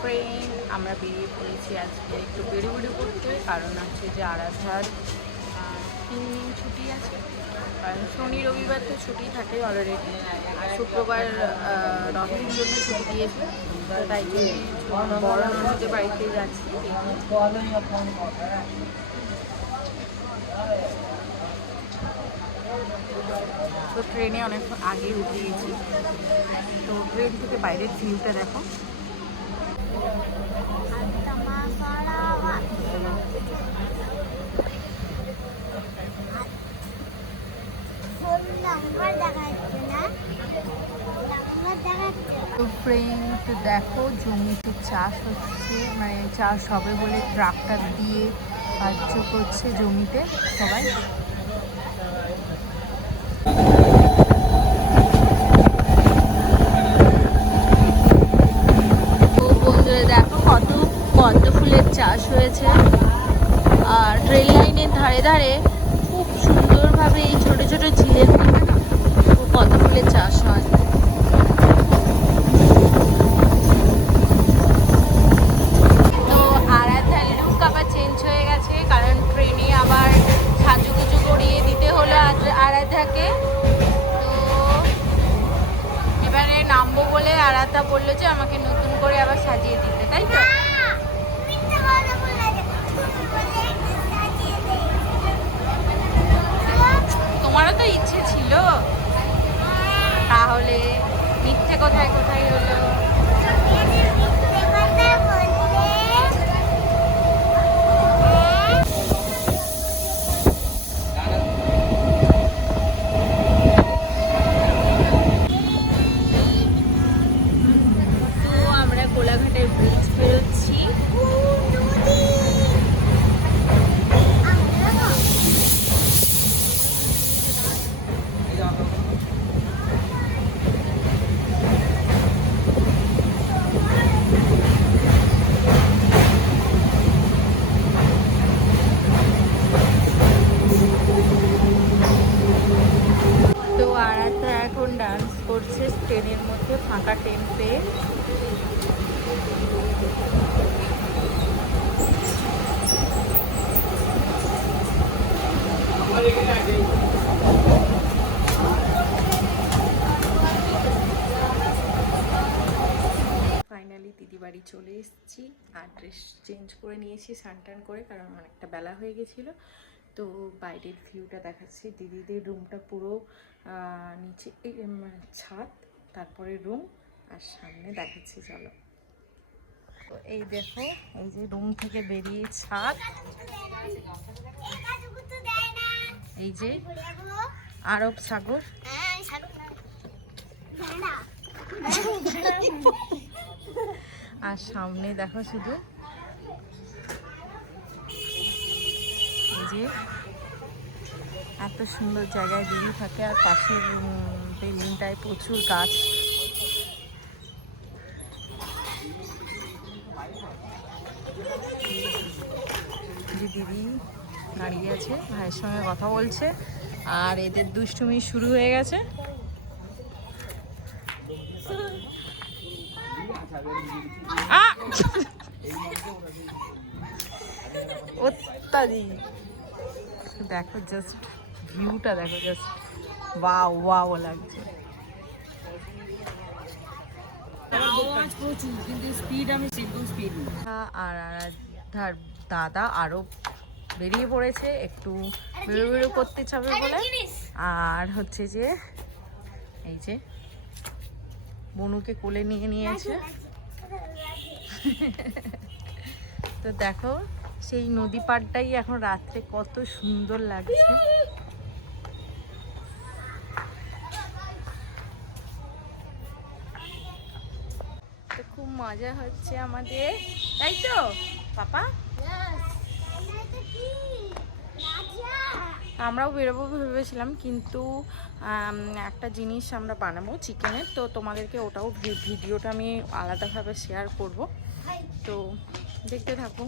Friend আমরা বেরিয়ে পড়েছি আজকে একটু বেড়ে বেড়ে করতে, কারণ হচ্ছে যে আরাধার তিন দিন ছুটি আছে। কারণ শনি, রবিবার তো ছুটি থাকে অলরেডি আর শুক্রবার রথের জন্য ছুটি দিয়েছে। তাই জন্য বড় ননদের বাড়িতে যাচ্ছি। তো ট্রেনে অনেক আগে উঠে গেছি। তো ট্রেন থেকে বাইরের ভিউটা দেখো নাম্বার দেখাচ্ছে না নাম্বার দেখাচ্ছে তো ফ্রেন্ড দেখো জমিতে চাষ হচ্ছে মানে চাষ হবে বলে ট্রাক্টর দিয়ে কার্য করছে জমিতে সবাই। দেখো কত পদ্ম ফুলের চাষ হয়েছে। আর রেল লাইনের ধারে ধারে খুব সুন্দরভাবে এই ছোটো ছোট ঝিলের ফুলের চাষ হয়। তো আরাধ্যার লুক আবার চেঞ্জ হয়ে গেছে, কারণ ট্রেনে আবার দিতে হলো এবারে নামবো বলে আরাধ্যা বলল যে আমাকে নতুন করে আবার সাজিয়ে দিতে, তাই তো? কোথায় কোথায় হলো করছে ট্রেনের মধ্যে ফাঁকা ট্রেন পেয়ে ফাইনালি দিদি বাড়ি চলে এসেছি। আর ড্রেস চেঞ্জ করে নিয়েছি, সানটান করে, কারণ অনেকটা বেলা হয়ে গেছিল। তো বাইরের ভিউটা দেখাচ্ছি। দিদিদের রুমটা পুরো নিচে ছাদ, তারপরে রুম আর সামনে দেখাচ্ছি, চলো। তো এই দেখো, এই যে রুম থেকে বেরিয়ে ছাদ। এই যে আরব সাগর। আর সামনে দেখো শুধু এই যে এত সুন্দর জায়গায় দিদি থাকে আর পাশের বিল্ডিংটায় প্রচুর গাছ। দিদি দাঁড়িয়ে আছে, ভাইয়ের সঙ্গে কথা বলছে, আর এদের দুষ্টুমি শুরু হয়ে গেছে! অত্যাদি দেখো জাস্ট ভিউটা দেখো জাস্ট ওয়াও ওয়াও লাগছে। আর আরাধার দাদা আরও বেরিয়ে পড়েছে, একটু বেরো বেরো করতে চাবে বলে। আর হচ্ছে যে, এই যে, বনুকে কোলে নিয়ে নিয়েছে। তো দেখো, সেই নদী পাড়টাই এখন রাত্রে কত সুন্দর লাগছে তো খুব মজা হচ্ছে আমাদের। তাই তো? পাপা? আমরাও বেরোবো ভেবেছিলাম, কিন্তু একটা জিনিস আমরা বানাবো, চিকেনের। তো তোমাদেরকে ওটাও ভিডিওটা আমি আলাদাভাবে শেয়ার করব। তো দেখতে থাকো।